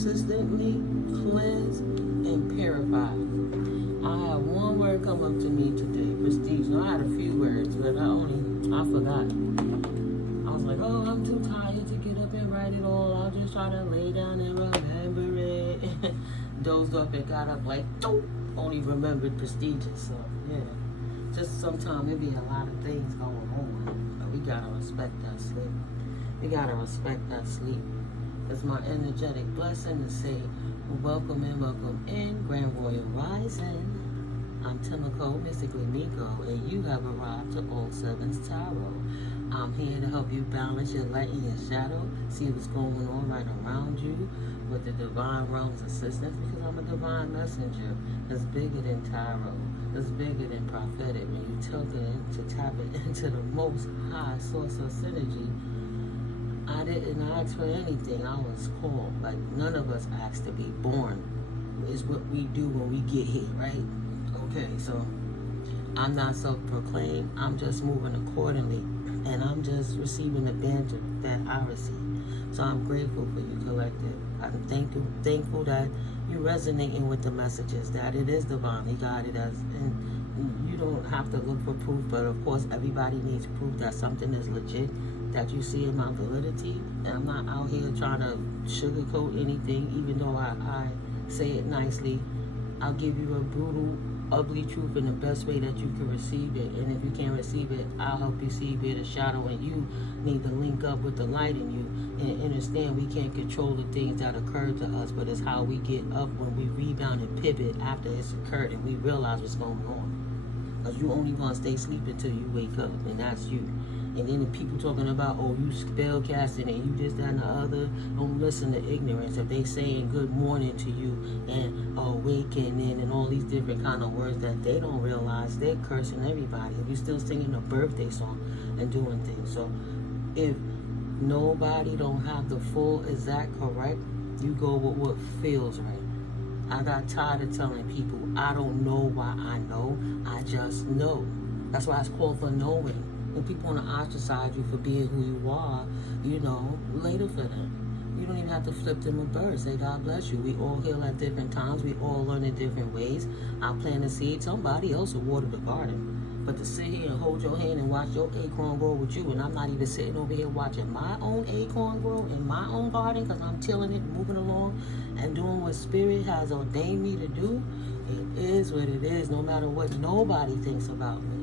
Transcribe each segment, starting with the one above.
consistently cleanse and purify. I had one word come up to me today, prestige. No, I had a few words, but I forgot. I was like, oh, I'm too tired to get up and write it all. I'll just try to lay down and remember it. Dozed up and got up like, dope. Only remembered prestigious. So, yeah. Just sometimes it be a lot of things going on. But we gotta respect that sleep. We gotta respect that sleep. It's my energetic blessing to say, welcome in, Grand Royal Rising. I'm Timiko, Mystically Miko, and you have arrived to All Sevens Tarot. I'm here to help you balance your light and your shadow, see what's going on right around you with the Divine Realms Assistance, because I'm a divine messenger. It's bigger than tarot. It's bigger than prophetic. When you tap it into the most high source of synergy, I didn't ask for anything. I was called. Like, none of us asked to be born. It's what we do when we get here, right? Okay, so I'm not self-proclaimed. I'm just moving accordingly. And I'm just receiving the banter that I receive. So I'm grateful for you, collective. I'm thankful that you're resonating with the messages, that it is divinely guided us. And you don't have to look for proof, but of course everybody needs proof that something is legit, that you see in my validity. And I'm not out here trying to sugarcoat anything, even though I say it nicely. I'll give you a brutal, ugly truth in the best way that you can receive it. And if you can't receive it, I'll help you see where the shadow in you need to link up with the light in you and understand we can't control the things that occur to us, but it's how we get up when we rebound and pivot after it's occurred and we realize what's going on. Because you only want to stay sleeping until you wake up, and that's you. And then the people talking about, oh, you spell casting and you this, that, and the other, don't listen to ignorance. If they saying good morning to you and awakening and all these different kind of words that they don't realize, they're cursing everybody. If you're still singing a birthday song and doing things. So if nobody don't have the full exact correct, you go with what feels right. I got tired of telling people, I don't know why I know, I just know. That's why it's called for knowing. When people want to ostracize you for being who you are, later for them. You don't even have to flip them a bird. Say, God bless you. We all heal at different times. We all learn in different ways. I plant a seed. Somebody else will water the garden. But to sit here and hold your hand and watch your acorn grow with you, and I'm not even sitting over here watching my own acorn grow in my own garden because I'm tilling it, moving along, and doing what Spirit has ordained me to do, it is what it is, no matter what nobody thinks about me.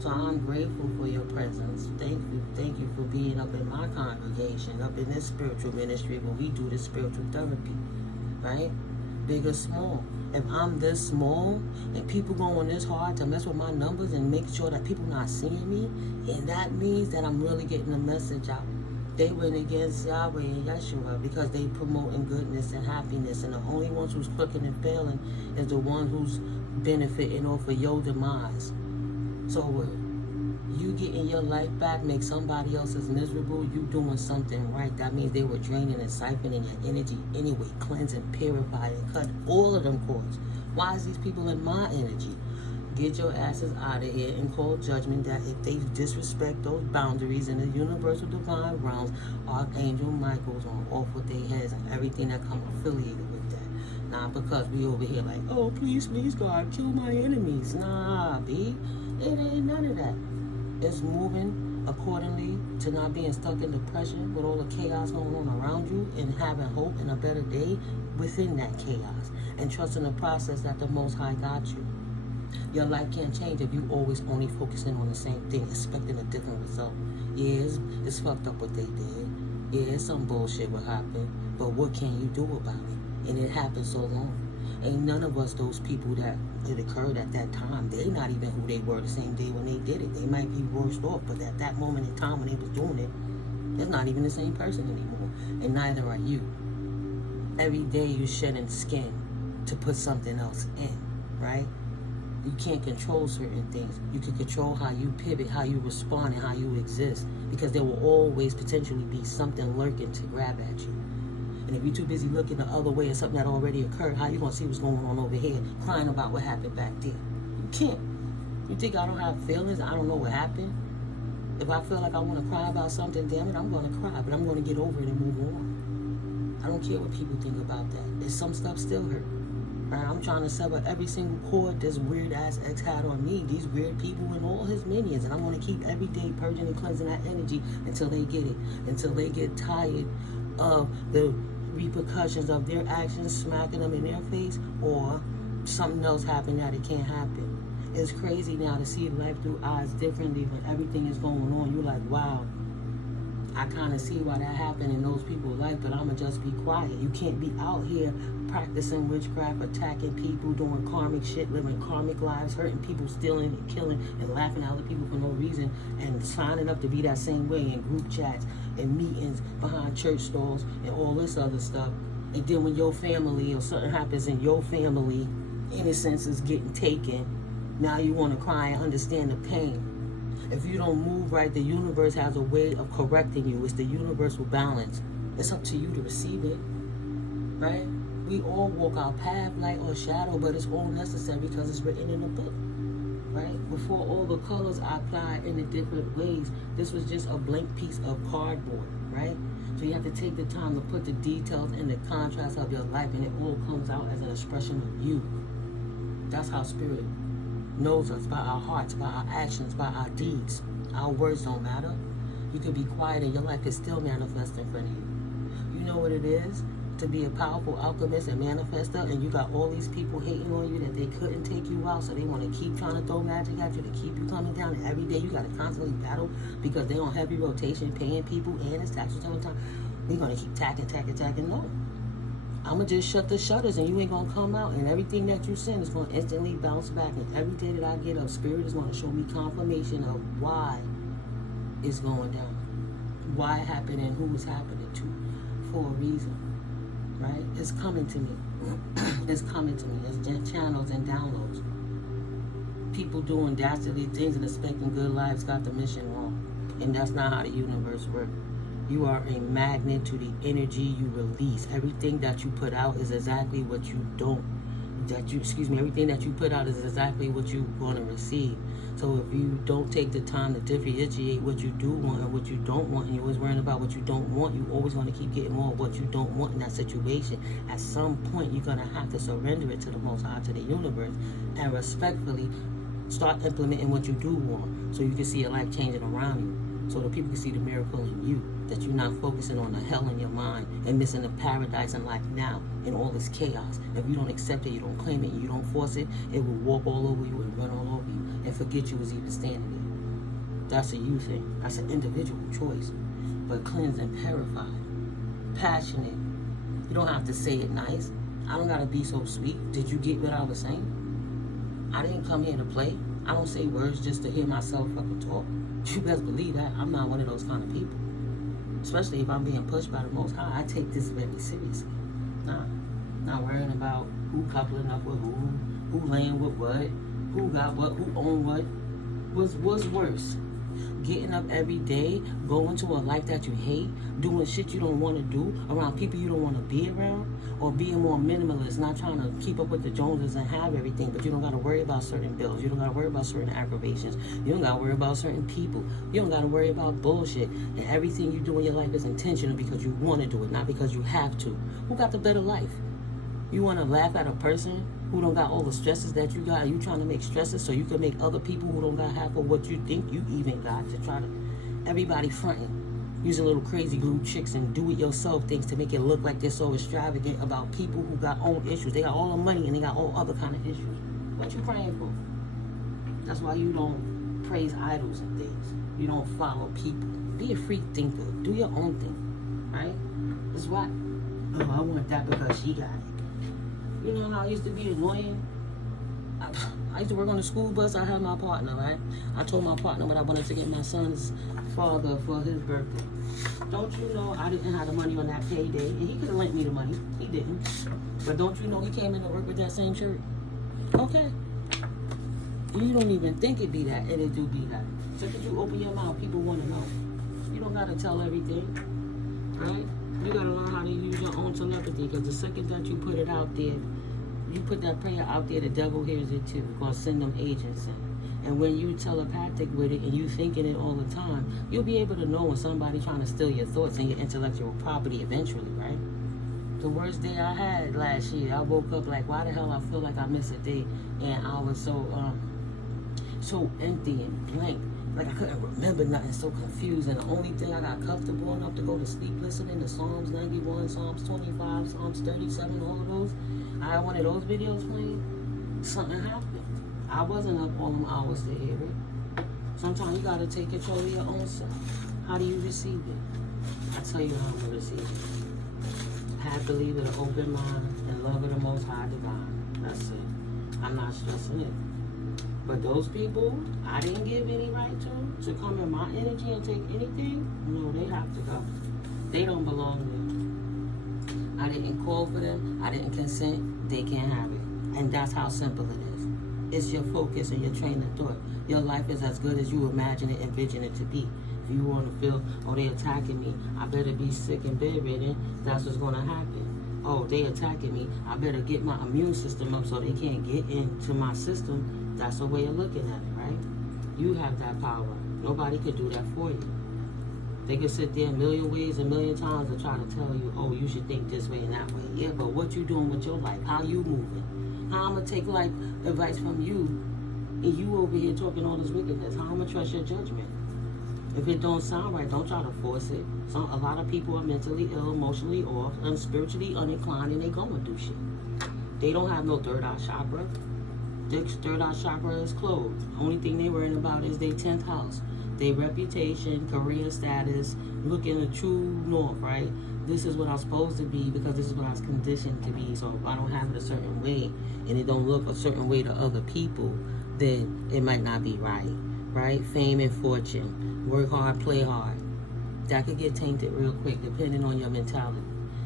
So I'm grateful for your presence. Thank you for being up in my congregation, up in this spiritual ministry where we do this spiritual therapy, right? Big or small. If I'm this small and people going this hard to mess with my numbers and make sure that people not seeing me, and that means that I'm really getting the message out. They went against Yahweh and Yeshua because they promoting goodness and happiness, and the only ones who's crooked and failing is the one who's benefiting off of your demise. So you getting your life back make somebody else's miserable, you doing something right. That means they were draining and siphoning your energy anyway, cleansing, purifying, cut all of them cords. Why is these people in my energy? Get your asses out of here and call judgment that if they disrespect those boundaries in the universal divine realms, Archangel Michael's on off with their heads and everything that comes affiliated with that. Not because we over here like, oh, please, God, kill my enemies. Nah, B. It ain't none of that. It's moving accordingly to not being stuck in depression with all the chaos going on around you and having hope in a better day within that chaos and trusting the process that the Most High got you. Your life can't change if you always only focusing on the same thing, expecting a different result. Yeah, it's fucked up what they did. Yeah, some bullshit will happen, but what can you do about it? And it happened so long. Ain't none of us those people that it occurred at that time. They not even who they were the same day when they did it. They might be worse off, but at that moment in time when they was doing it, they're not even the same person anymore. And neither are you. Every day you shedding skin to put something else in, right? You can't control certain things. You can control how you pivot, how you respond, and how you exist. Because there will always potentially be something lurking to grab at you. And if you're too busy looking the other way at something that already occurred, how you gonna see what's going on over here, crying about what happened back there? You can't. You think I don't have feelings? I don't know what happened? If I feel like I want to cry about something, damn it, I'm gonna cry, but I'm gonna get over it and move on. I don't care what people think about that. There's some stuff still hurt. Right? I'm trying to sever every single cord this weird ass ex had on me, these weird people and all his minions, and I'm going to keep every day purging and cleansing that energy until they get it, until they get tired of the repercussions of their actions smacking them in their face, or something else happen that it can't happen. It's crazy now to see life through eyes differently when everything is going on. You're like, wow, I kind of see why that happened in those people's life, but I'm going to just be quiet. You can't be out here practicing witchcraft, attacking people, doing karmic shit, living karmic lives, hurting people, stealing and killing and laughing at other people for no reason, and signing up to be that same way in group chats and meetings behind church stalls and all this other stuff. And then when your family or something happens in your family, innocence is getting taken, now you want to cry and understand the pain. If you don't move right, the universe has a way of correcting you. It's the universal balance. It's up to you to receive it, right? We all walk our path, light or shadow, but it's all necessary because it's written in the book, right? Before all the colors I applied in the different ways, this was just a blank piece of cardboard, right? So you have to take the time to put the details and the contrast of your life, and it all comes out as an expression of you. That's how spirit knows us, by our hearts, by our actions, by our deeds. Our words don't matter. You could be quiet and your life could still manifest in front of you. You know what it is to be a powerful alchemist and manifester, and you got all these people hating on you that they couldn't take you out, so they want to keep trying to throw magic at you to keep you coming down, and every day you got to constantly battle because they on heavy rotation, paying people, and it's taxes all the time. We're going to keep tacking. No. I'm going to just shut the shutters and you ain't going to come out, and everything that you send is going to instantly bounce back, and every day that I get up, spirit is going to show me confirmation of why it's going down, why it happened, and who it's happening to for a reason, right? It's coming to me. It's coming to me. It's channels and downloads. People doing dastardly things and expecting good lives got the mission wrong, and that's not how the universe works. You are a magnet to the energy you release. Everything that you put out is exactly what you don't. Everything that you put out is exactly what you're going to receive. So if you don't take the time to differentiate what you do want and what you don't want, and you're always worrying about what you don't want, you're always going to keep getting more of what you don't want in that situation. At some point, you're going to have to surrender it to the Most High, to the universe, and respectfully start implementing what you do want, so you can see your life changing around you, so that people can see the miracle in you, that you're not focusing on the hell in your mind and missing the paradise in life now in all this chaos. If you don't accept it, you don't claim it, you don't force it, it will walk all over you and run all over you and forget you was even standing there. That's a you thing. That's an individual choice. But cleansed and purified, passionate. You don't have to say it nice. I don't gotta be so sweet. Did you get what I was saying? I didn't come here to play. I don't say words just to hear myself fucking talk. You best believe that. I'm not one of those kind of people. Especially if I'm being pushed by the Most High. I take this very seriously. Not worrying about who coupling up with who laying with what, who got what, who owned what. What's worse? Getting up every day, going to a life that you hate, doing shit you don't want to do, around people you don't want to be around, or being more minimalist, not trying to keep up with the Joneses and have everything, but you don't got to worry about certain bills, you don't got to worry about certain aggravations, you don't got to worry about certain people, you don't got to worry about bullshit, and everything you do in your life is intentional because you want to do it, not because you have to. Who got the better life? You want to laugh at a person who don't got all the stresses that you got, and you trying to make stresses so you can make other people who don't got half of what you think you even got, to try to, everybody fronting, using little crazy glue tricks and do-it-yourself things to make it look like they're so extravagant about people who got own issues. They got all the money and they got all other kind of issues. What you praying for? That's why you don't praise idols and things. You don't follow people. Be a free thinker. Do your own thing, right? That's why, oh, I want that because she got it. You know how I used to be annoying? I used to work on the school bus. I had my partner, right? I told my partner what I wanted to get my son's father for his birthday. Don't you know I didn't have the money on that payday? And he could have lent me the money. He didn't. But don't you know he came in to work with that same shirt? Okay. You don't even think it be that, and it do be that. So if you open your mouth, people want to know. You don't got to tell everything, right? You got to learn how to use your own telepathy, because the second that you put it out there, you put that prayer out there, the devil hears it too. It's going to send them agents in. And when you telepathic with it and you thinking it all the time, you'll be able to know when somebody's trying to steal your thoughts and your intellectual property eventually, right? The worst day I had last year, I woke up like, why the hell I feel like I missed a day, and I was so empty and blank. Like I couldn't remember nothing, so confused. And the only thing I got comfortable enough to go to sleep listening to Psalms 91, Psalms 25, Psalms 37, all of those. I had one of those videos playing. Something happened. I wasn't up all them hours to hear it. Sometimes you gotta take control of your own self. How do you receive it? I tell you how I'm gonna receive it. Have to leave with an open mind and love of the Most High Divine. That's it. I'm not stressing it. But those people I didn't give any right to come in my energy and take anything, no, they have to go. They don't belong there. I didn't call for them. I didn't consent. They can't have it. And that's how simple it is. It's your focus and your train of thought. Your life is as good as you imagine it, envision it to be. If you want to feel, oh, they attacking me, I better be sick and bedridden, that's what's going to happen. Oh, they attacking me, I better get my immune system up so they can't get into my system. That's a way of looking at it, right? You have that power. Nobody could do that for you. They could sit there a million ways, a million times and try to tell you, oh, you should think this way and that way. Yeah, but what you doing with your life? How you moving? How I'm going to take life advice from you and you over here talking all this wickedness? How I'm going to trust your judgment? If it don't sound right, don't try to force it. A lot of people are mentally ill, emotionally off, and spiritually uninclined, and they gonna do shit. They don't have no third eye chakra. Their third eye chakra is closed. Only thing they worrying about is their 10th house. Their reputation, career status, looking the true north, right? This is what I'm supposed to be because this is what I was conditioned to be. So if I don't have it a certain way and it don't look a certain way to other people, then it might not be right, right? Fame and fortune. Work hard, play hard. That could get tainted real quick depending on your mentality.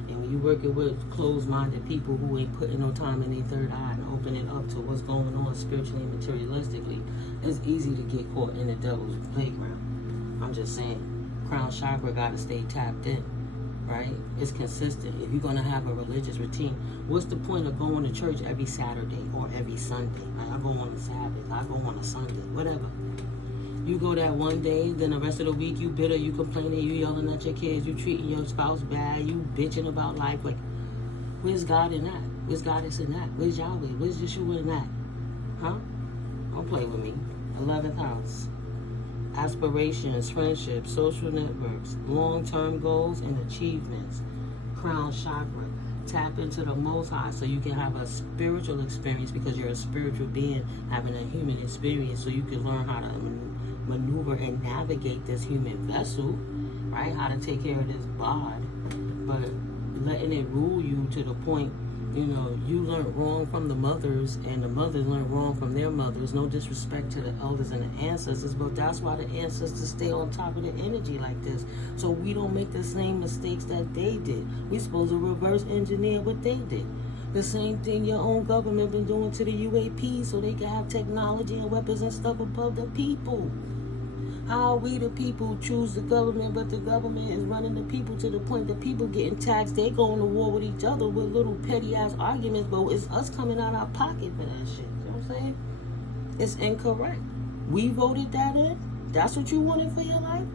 And when you're working with closed-minded people who ain't putting no time in their third eye and opening up to what's going on spiritually and materialistically, it's easy to get caught in the devil's playground. I'm just saying, crown chakra got to stay tapped in, right? It's consistent. If you're going to have a religious routine, what's the point of going to church every Saturday or every Sunday? Like I go on a Sabbath, I go on a Sunday, whatever. You go that one day, then the rest of the week you bitter, you complaining, you yelling at your kids, you treating your spouse bad, you bitching about life. Like, where's God in that? Where's Goddess in that? Where's Yahweh? Where's Yeshua in that? Huh? Don't play with me. 11th house. Aspirations, friendships, social networks, long-term goals and achievements. Crown chakra. Tap into the Most High so you can have a spiritual experience because you're a spiritual being having a human experience so you can learn how to maneuver and navigate this human vessel, right? How to take care of this bod, but letting it rule you to the point, you know, you learn wrong from the mothers and the mothers learn wrong from their mothers. No disrespect to the elders and the ancestors, but that's why the ancestors stay on top of the energy like this, so we don't make the same mistakes that they did. We're supposed to reverse engineer what they did. The same thing your own government been doing to the UAP so they can have technology and weapons and stuff above the people. How we the people choose the government, but the government is running the people to the point that people getting taxed. They going to war with each other with little petty ass arguments, but it's us coming out our pocket for that shit. You know what I'm saying? It's incorrect. We voted that in. That's what you wanted for your life?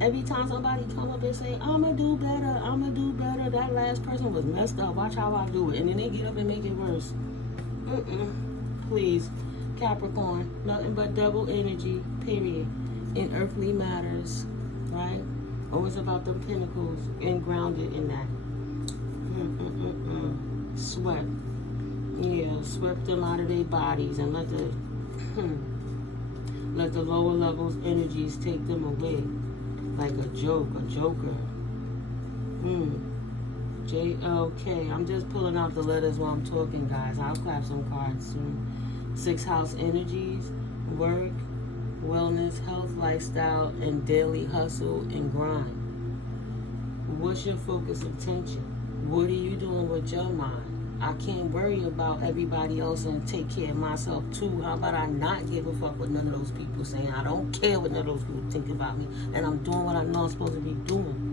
Every time somebody come up and say, I'ma do better, that last person was messed up. Watch how I do it. And then they get up and make it worse. Please. Capricorn, nothing but double energy, period. In earthly matters, right? Always about the pinnacles and grounded in that. Swept. Yeah, swept them out of their bodies and let the lower levels energies take them away. Like a joker. JLK. I'm just pulling out the letters while I'm talking, guys. I'll clap some cards soon. 6th house energies, work, wellness, health, lifestyle, and daily hustle and grind. What's your focus of attention? What are you doing with your mind? I can't worry about everybody else and take care of myself too. How about I not give a fuck what none of those people saying? I don't care what none of those people think about me, and I'm doing what I know I'm supposed to be doing.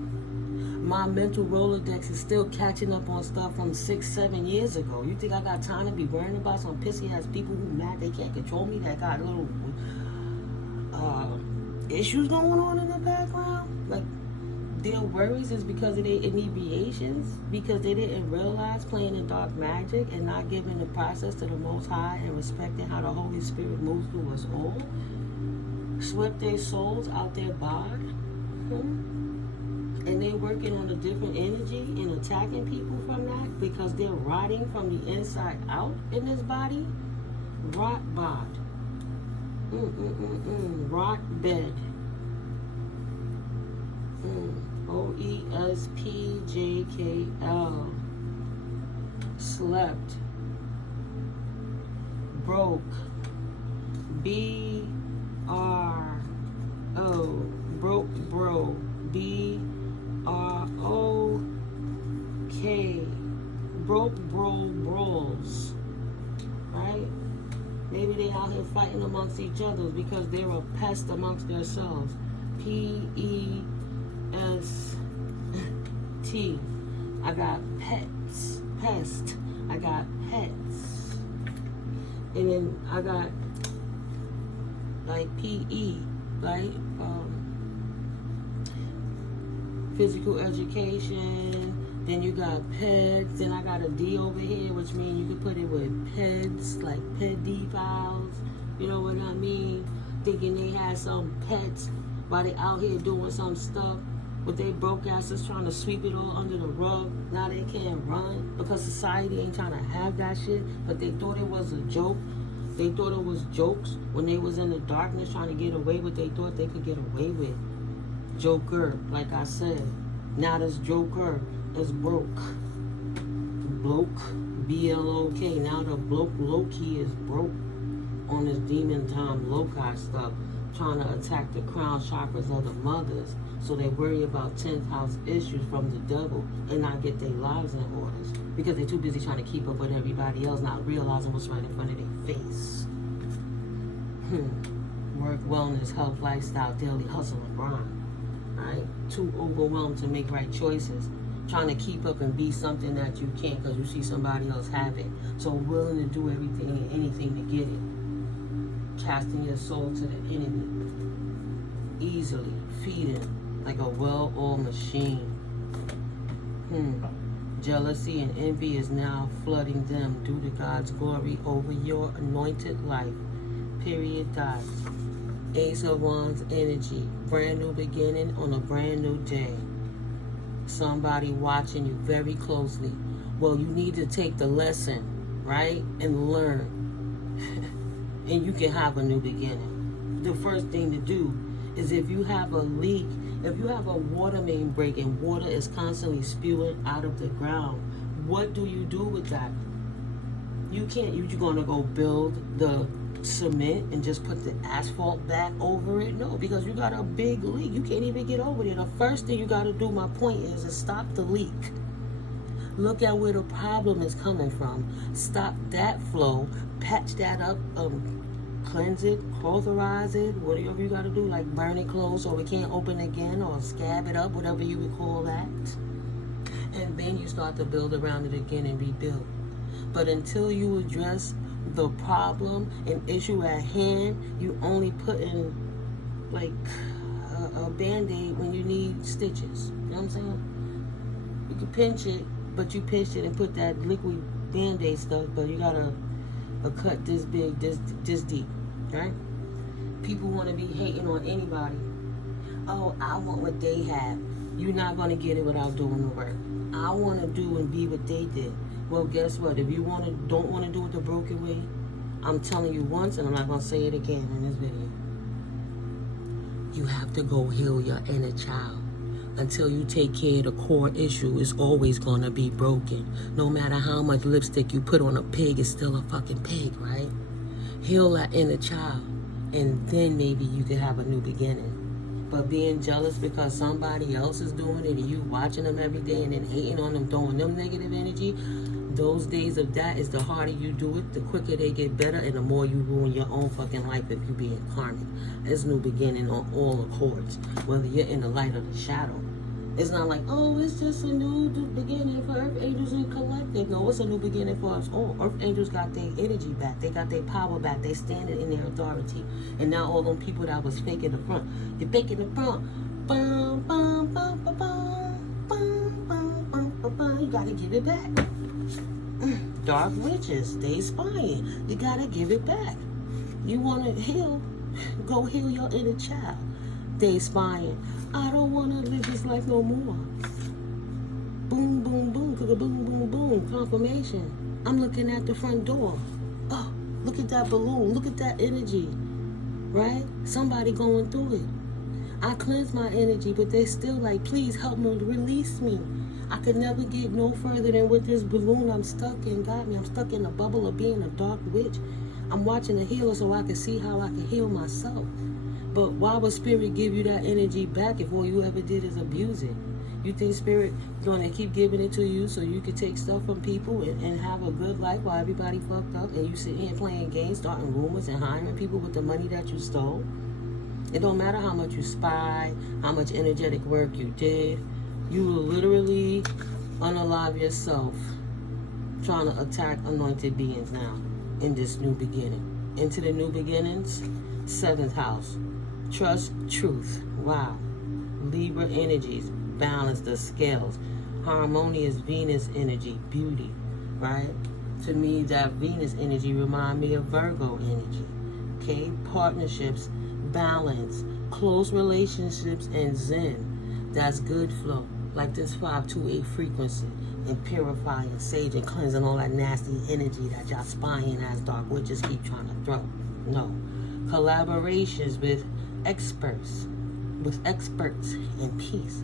My mental Rolodex is still catching up on stuff from 6-7 years ago. You think I got time to be worrying about some pissy ass people who mad they can't control me, that got little issues going on in the background? Like, Their worries is because of their inebriations, because they didn't realize playing in dark magic and not giving the process to the Most High and respecting how the Holy Spirit moves through us all. Swept their souls out their body. And they're working on a different energy and attacking people from that because they're rotting from the inside out in this body. Rot bod. Rot bed. OESPJKL. Slept. Broke. BRO. Broke bro. BROK. Broke bro brawls. Right? Maybe they out here fighting amongst each other because they're a pest amongst themselves. PEST. I got pets. Pest. I got pets. And then I got like PE, right? Physical education. Then you got peds. Then I got a D over here, which means you can put it with peds, like pedophiles. You know what I mean? Thinking they had some pets while they out here doing some stuff. But they broke asses trying to sweep it all under the rug. Now they can't run because society ain't trying to have that shit. But they thought it was a joke. They thought it was jokes when they was in the darkness trying to get away with what they thought they could get away with. Joker, like I said. Now this Joker is broke. Bloke, B-L-O-K. Now the bloke Loki is broke on this demon time Loki stuff, trying to attack the crown chakras of the mothers. So they worry about 10th house issues from the devil and not get their lives in orders because they're too busy trying to keep up with everybody else, not realizing what's right in front of their face. Work, wellness, health, lifestyle, daily hustle and grind. Right? Too overwhelmed to make right choices. Trying to keep up and be something that you can't because you see somebody else have it. So willing to do everything and anything to get it. Casting your soul to the enemy. Easily. Feeding like a well-oiled machine. Jealousy and envy is now flooding them due to God's glory over your anointed life. Period. Dot. Ace of Wands energy. Brand new beginning on a brand new day. Somebody watching you very closely. Well, you need to take the lesson, right? And learn. And you can have a new beginning. The first thing to do is if you have a leak, if you have a water main break and water is constantly spewing out of the ground, what do you do with that? You can't, you're going to go build the cement and just put the asphalt back over it? No, because you got a big leak. You can't even get over there. The first thing you got to do, my point is stop the leak. Look at where the problem is coming from. Stop that flow. Patch that up. Cleanse it, clotherize it, whatever you got to do, like burn it closed so it can't open again, or scab it up, whatever you would call that. And then you start to build around it again and rebuild. But until you address the problem and issue at hand, you only put in like a band-aid when you need stitches. You know what I'm saying? You can pinch it, but you pinch it and put that liquid band-aid stuff, but you gotta cut this big, this deep, right? People want to be hating on anybody. Oh, I want what they have. You're not going to get it without doing the work. I want to do and be what they did. Well, guess what? If you don't want to do it the broken way, I'm telling you once, and I'm not going to say it again in this video. You have to go heal your inner child. Until you take care of the core issue, it's always going to be broken. No matter how much lipstick you put on a pig, it's still a fucking pig, right? Heal that inner child, and then maybe you can have a new beginning. But being jealous because somebody else is doing it and you watching them every day and then hating on them, throwing them negative energy, those days of that is the harder you do it, the quicker they get better, and the more you ruin your own fucking life if you being karmic. It's new beginning on all accords, whether you're in the light or the shadow. It's not like, oh, it's just a new beginning for Earth Angels and Collective. No, it's a new beginning for us all. Earth Angels got their energy back. They got their power back. They standing in their authority. And now all them people that was faking the front, you're faking the front. Bum, bum, bum, bum, bum, bum, bum, bum, bum, bum. You gotta give it back. Dark witches, they spying. You gotta give it back. You wanna heal, go heal your inner child. They spying. I don't wanna live this life no more. Boom, boom, boom, boom, boom, boom. Confirmation. I'm looking at the front door. Oh, look at that balloon. Look at that energy. Right? Somebody going through it. I cleanse my energy, but they still like, please help me, release me. I could never get no further than with this balloon I'm stuck in. Got me. I'm stuck in a bubble of being a dark witch. I'm watching a healer so I can see how I can heal myself. But why would Spirit give you that energy back if all you ever did is abuse it? You think Spirit going to keep giving it to you so you can take stuff from people and have a good life while everybody fucked up and you sit here playing games, starting rumors and hiring people with the money that you stole? It don't matter how much you spy, how much energetic work you did. You will literally unalive yourself trying to attack anointed beings now in this new beginning. Into the new beginnings, 7th house. Trust, truth. Wow. Libra energies. Balance the scales. Harmonious Venus energy. Beauty. Right? To me, that Venus energy remind me of Virgo energy. Okay? Partnerships. Balance. Close relationships and Zen. That's good flow. Like this 528 frequency. And purifying, sage, and cleansing all that nasty energy that y'all spying as dark witches keep trying to throw. No. Collaborations with experts and peace.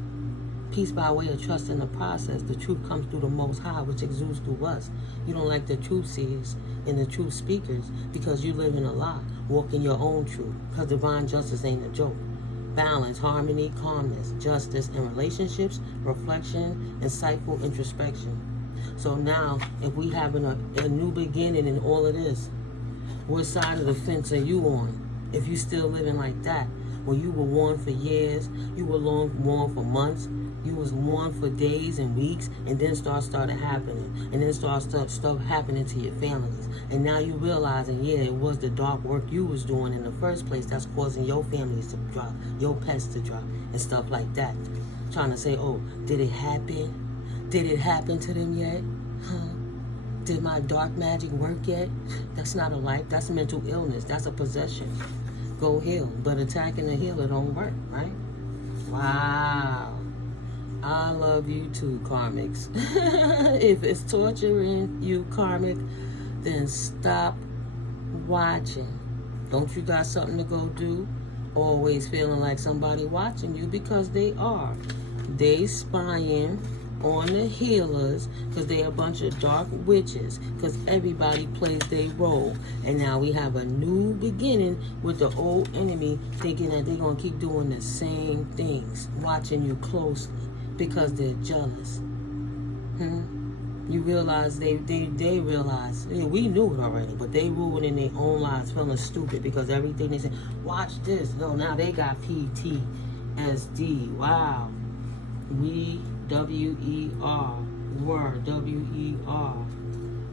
Peace by way of trust in the process. The truth comes through the Most High, which exudes through us. You don't like the truth seers and the truth speakers because you live in a lie. Walk in your own truth, because divine justice ain't a joke. Balance, harmony, calmness, justice in relationships, reflection, insightful introspection. So now, if we having a new beginning in all of this, what side of the fence are you on? If you still living like that, where you were warned for years, you were warned for months, you was warned for days and weeks, and then started happening, and then stuff happening to your families, and now you realizing, yeah, it was the dark work you was doing in the first place that's causing your families to drop, your pets to drop, and stuff like that. Trying to say, oh, did it happen? Did it happen to them yet? Huh? Did my dark magic work yet? That's not a life. That's a mental illness. That's a possession. Go heal. But attacking the healer don't work, right? Wow. I love you too, karmics. If it's torturing you, karmic, then stop watching. Don't you got something to go do? Always feeling like somebody watching you, because they are. They spying on the healers because they a bunch of dark witches, because everybody plays their role. And now we have a new beginning with the old enemy thinking that they're going to keep doing the same things, watching you closely because they're jealous. You realize they realize, yeah, we knew it already, but they ruining their own lives, feeling stupid because everything they say, watch this. No, now they got PTSD. Wow. We W-E-R, word, W-E-R,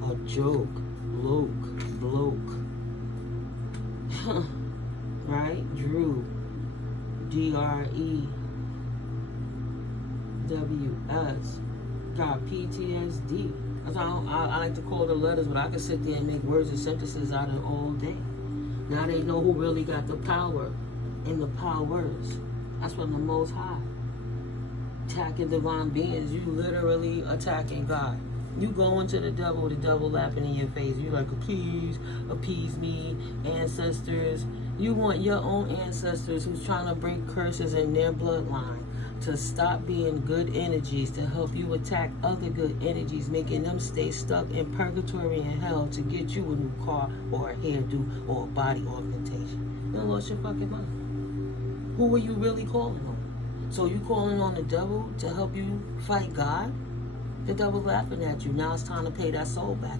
a joke, bloke, right? Drew, D-R-E-W-S, got PTSD. That's how I like to call the letters, but I can sit there and make words and sentences out of all day. Now they know who really got the power in the powers. That's from the Most High. Attacking divine beings, you literally attacking God. You going to the devil laughing in your face. You like, please appease me, ancestors. You want your own ancestors who's trying to bring curses in their bloodline to stop being good energies, to help you attack other good energies, making them stay stuck in purgatory and hell to get you a new car or a hairdo or a body augmentation. You done lost your fucking mind. Who were you really calling on? So you calling on the devil to help you fight God? The devil's laughing at you. Now it's time to pay that soul back.